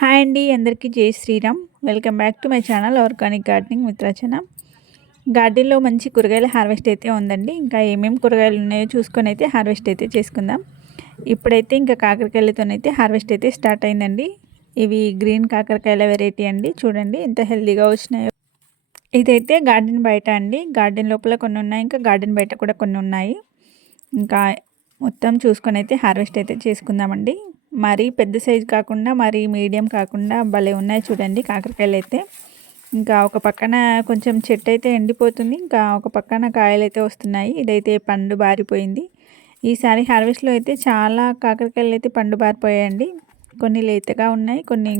Hi అండి అందరికీ జై Shriram. Welcome back to my channel organic gardening with Rachana. గార్డెన్లో మంచి కూరగాయల హార్వెస్ట్ అయితే ఉందండి. ఇంకా ఏమేమి కూరగాయలు ఉన్నాయో చూసుకొని అయితే హార్వెస్ట్ అయితే చేసుకుందాం. ఇప్పుడైతే ఇంకా కాకరకాయలతోనైతే హార్వెస్ట్ అయితే స్టార్ట్ అయిందండి. ఇవి గ్రీన్ కాకరకాయల వెరైటీ అండి. చూడండి ఎంత హెల్తీగా వచ్చినాయో. ఇదైతే గార్డెన్ బయట అండి. గార్డెన్ లోపల కొన్ని ఉన్నాయి ఇంకా గార్డెన్ బయట కూడా కొన్ని ఉన్నాయి. ఇంకా మొత్తం చూసుకొని అయితే హార్వెస్ట్ అయితే చేసుకుందామండి. మరీ పెద్ద సైజు కాకుండా మరీ మీడియం కాకుండా భలే ఉన్నాయి చూడండి కాకరకాయలు అయితే ఇంకా ఒక పక్కన కొంచెం చెట్టు అయితే ఎండిపోతుంది. ఇంకా ఒక పక్కన కాయలు అయితే వస్తున్నాయి. ఇదైతే పండు బారిపోయింది. ఈసారి హార్వెస్ట్లో అయితే చాలా కాకరకాయలు అయితే పండు బారిపోయాయండి. కొన్ని లేతగా ఉన్నాయి కొన్ని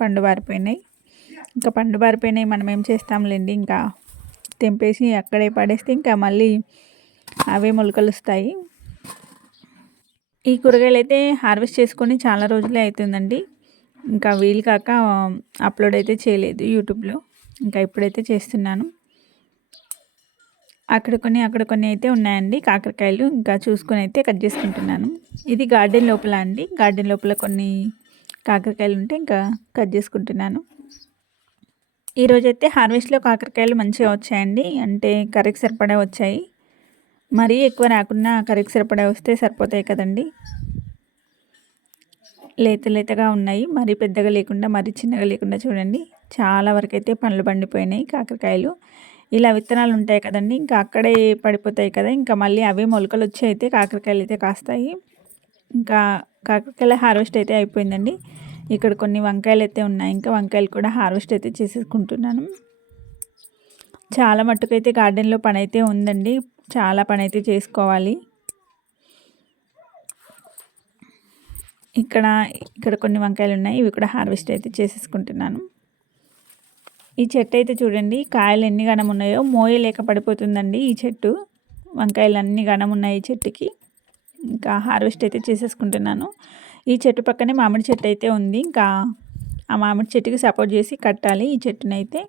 పండు బారిపోయినాయి. ఇంకా పండు బారిపోయినాయి మనం ఏం చేస్తాంలేండి. ఇంకా తెంపేసి అక్కడే పడేస్తే ఇంకా మళ్ళీ అవే మొలకలుస్తాయి ఈ కూరగాయలు అయితే హార్వెస్ట్ చేసుకొని చాలా రోజులే అవుతుందండి ఇంకా వీలు కాక అప్లోడ్ అయితే చేయలేదు యూట్యూబ్లో. ఇంకా ఇప్పుడైతే చేస్తున్నాను. అక్కడ కొన్ని అక్కడ కొన్ని అయితే ఉన్నాయండి. కాకరకాయలు ఇంకా చూసుకొని అయితే కట్ చేసుకుంటున్నాను. ఇది గార్డెన్ లోపల అండి. గార్డెన్ లోపల కొన్ని కాకరకాయలు ఉంటే ఇంకా కట్ చేసుకుంటున్నాను. ఈరోజైతే హార్వెస్ట్లో కాకరకాయలు మంచిగా వచ్చాయండి. అంటే కర్రీకి సరిపడా వచ్చాయి. మరీ ఎక్కువ రాకుండా కరెక్ట్ సరిపడా వస్తే సరిపోతాయి కదండి. లేత లేతగా ఉన్నాయి. మరీ పెద్దగా లేకుండా మరీ చిన్నగా లేకుండా చూడండి. చాలా వరకు అయితే పండ్లు పండిపోయినాయి కాకరకాయలు. ఇలా విత్తనాలు ఉంటాయి కదండి. ఇంకా అక్కడే పడిపోతాయి కదా. ఇంకా మళ్ళీ అవే మొలకలు వచ్చి అయితే కాకరకాయలు అయితే కాస్తాయి. ఇంకా కాకరకాయల హార్వెస్ట్ అయితే అయిపోయిందండి. ఇక్కడ కొన్ని వంకాయలు అయితే ఉన్నాయి. ఇంకా వంకాయలు కూడా హార్వెస్ట్ అయితే చేసేసుకుంటున్నాను. చాలా మట్టుకైతే గార్డెన్లో పని అయితే ఉందండి. చాలా పని అయితే చేసుకోవాలి. ఇక్కడ ఇక్కడ కొన్ని వంకాయలు ఉన్నాయి. ఇవి కూడా హార్వెస్ట్ అయితే చేసేసుకుంటున్నాను. ఈ చెట్టు అయితే చూడండి కాయలు ఎన్ని గణం ఉన్నాయో. మోయలేక పడిపోతుందండి ఈ చెట్టు. వంకాయలు అన్ని గణం ఉన్నాయి ఈ చెట్టుకి. ఇంకా హార్వెస్ట్ అయితే చేసేసుకుంటున్నాను. ఈ చెట్టు పక్కనే మామిడి చెట్టు అయితే ఉంది. ఇంకా ఆ మామిడి చెట్టుకి సపోర్ట్ చేసి కట్టాలి ఈ చెట్టునైతే.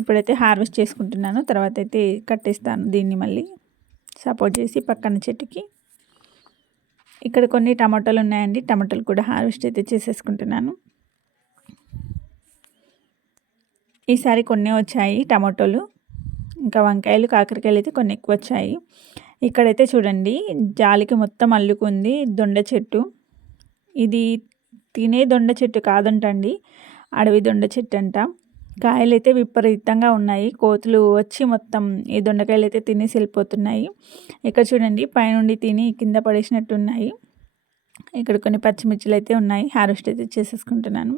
ఇప్పుడైతే హార్వెస్ట్ చేసుకుంటున్నాను. తర్వాత అయితే కట్టేస్తాను దీన్ని మళ్ళీ. సపోర్ట్ చేసి పక్కన చెట్టుకి. ఇక్కడ కొన్ని టమాటాలు ఉన్నాయండి. టమాటాలు కూడా హార్వెస్ట్ అయితే చేసేసుకుంటున్నాను. ఈసారి కొన్ని వచ్చాయి టమాటోలు. ఇంకా వంకాయలు కాకరకాయలు అయితే కొన్ని ఎక్కువ వచ్చాయి. ఇక్కడైతే చూడండి జాలికి మొత్తం అల్లుకుంది దొండ చెట్టు. ఇది తినే దొండ చెట్టు కాదంటండి అడవి దొండ చెట్టు అంట కాయలు అయితే విపరీతంగా ఉన్నాయి. కోతులు వచ్చి మొత్తం ఈ దొండకాయలు అయితే తినేసి వెళ్ళిపోతున్నాయి. ఇక్కడ చూడండి పైనుండి తిని కింద పడేసినట్టు ఉన్నాయి ఇక్కడ కొన్ని పచ్చిమిర్చిలు అయితే ఉన్నాయి. హార్వెస్ట్ అయితే చేసేసుకుంటున్నాను.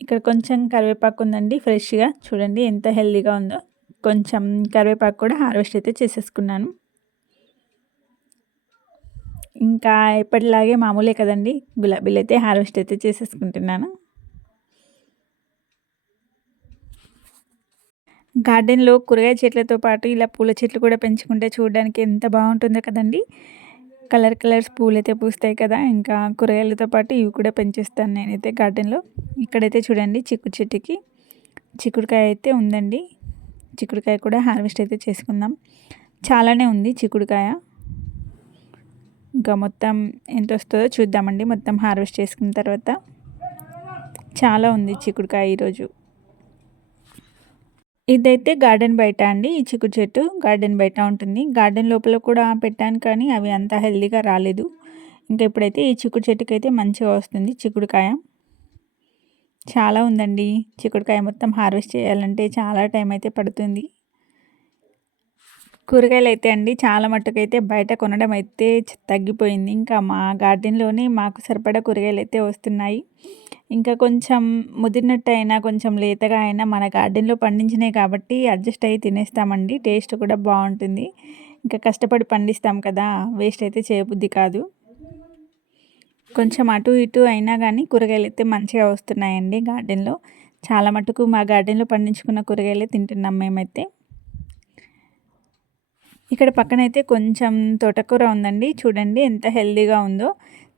ఇక్కడ కొంచెం కరివేపాకు ఉందండి ఫ్రెష్గా. చూడండి ఎంత హెల్దీగా ఉందో. కొంచెం కరివేపాకు కూడా హార్వెస్ట్ అయితే చేసేసుకున్నాను. ఇంకా ఎప్పటిలాగే మామూలే కదండి. గులాబీలు అయితే హార్వెస్ట్ అయితే చేసేసుకుంటున్నాను. గార్డెన్లో కూరగాయ చెట్లతో పాటు ఇలా పూల చెట్లు కూడా పెంచుకుంటే చూడడానికి ఎంత బాగుంటుందో కదండి. కలర్ కలర్స్ పూలు అయితే పూస్తాయి కదా ఇంకా కూరగాయలతో పాటు ఇవి కూడా పెంచేస్తాను నేనైతే గార్డెన్లో. ఇక్కడైతే చూడండి చిక్కు చెట్టుకి చిక్కుడుకాయ అయితే ఉందండి. చిక్కుడుకాయ కూడా హార్వెస్ట్ అయితే చేసుకుందాం. చాలానే ఉంది చిక్కుడుకాయ. ఇంకా మొత్తం ఎంత వస్తుందో చూద్దామండి మొత్తం హార్వెస్ట్ చేసుకున్న తర్వాత. చాలా ఉంది చిక్కుడుకాయ ఈరోజు. ఇదైతే గార్డెన్ బయట అండి ఈ చిక్కు చెట్టు గార్డెన్ బయట ఉంటుంది. గార్డెన్ లోపల కూడా పెట్టాను కానీ అవి అంత హెల్దీగా రాలేదు. ఇంకా ఇప్పుడైతే ఈ చిక్కుడు చెట్టుకైతే మంచిగా వస్తుంది చిక్కుడుకాయ. చాలా ఉందండి. చిక్కుడుకాయ మొత్తం హార్వెస్ట్ చేయాలంటే చాలా టైం అయితే పడుతుంది. కూరగాయలు అయితే అండి చాలా మట్టుకైతే బయట కొనడం అయితే తగ్గిపోయింది. ఇంకా మా గార్డెన్లోనే మాకు సరిపడా కూరగాయలు అయితే వస్తున్నాయి. ఇంకా కొంచెం ముదిరినట్టు అయినా కొంచెం లేతగా అయినా మన గార్డెన్లో పండించినాయి కాబట్టి అడ్జస్ట్ అయ్యి తినేస్తామండి. టేస్ట్ కూడా బాగుంటుంది. ఇంకా కష్టపడి పండిస్తాం కదా వేస్ట్ అయితే చేయబుద్ధి కాదు. కొంచెం అటు ఇటు అయినా కానీ కూరగాయలు అయితే మంచిగా వస్తున్నాయండి గార్డెన్లో. చాలా మటుకు మా గార్డెన్లో పండించుకున్న కూరగాయలే తింటున్నాం మేమైతే. ఇక్కడ పక్కనైతే కొంచెం తోటకూర ఉందండి. చూడండి ఎంత హెల్దీగా ఉందో.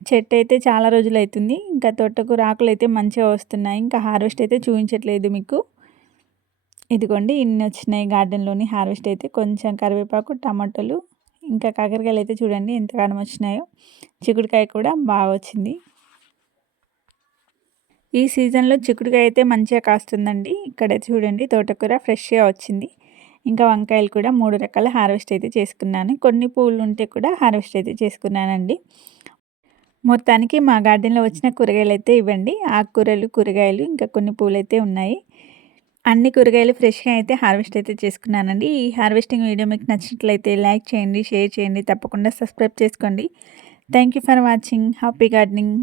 చెట్టు అయితే చాలా రోజులు అవుతుంది ఇంకా తోటకూర ఆకులు అయితే మంచిగా వస్తున్నాయి. ఇంకా హార్వెస్ట్ అయితే చూపించట్లేదు మీకు. ఇదిగోండి ఇన్ని వచ్చినాయి గార్డెన్లోని హార్వెస్ట్ అయితే. కొంచెం కరివేపాకు టమాటోలు ఇంకా కాకరకాయలు అయితే చూడండి ఎంతగానో వచ్చినాయో. చిక్కుడుకాయ కూడా బాగా వచ్చింది. ఈ సీజన్లో చిక్కుడుకాయ అయితే మంచిగా కాస్తుందండి. ఇక్కడ చూడండి తోటకూర ఫ్రెష్గా వచ్చింది. ఇంకా వంకాయలు కూడా మూడు రకాల హార్వెస్ట్ అయితే చేసుకున్నాను. కొన్ని పూలు ఉంటే కూడా హార్వెస్ట్ అయితే చేసుకున్నానండి. మొత్తానికి మా గార్డెన్లో వచ్చిన కూరగాయలు అయితే ఇవ్వండి. ఆకుకూరలు కూరగాయలు ఇంకా కొన్ని పూలు అయితే ఉన్నాయి. అన్ని కూరగాయలు ఫ్రెష్గా అయితే హార్వెస్ట్ అయితే చేసుకున్నానండి. ఈ హార్వెస్టింగ్ వీడియో మీకు నచ్చినట్లయితే లైక్ చేయండి షేర్ చేయండి తప్పకుండా సబ్స్క్రైబ్ చేసుకోండి. Thank you for watching. Happy gardening.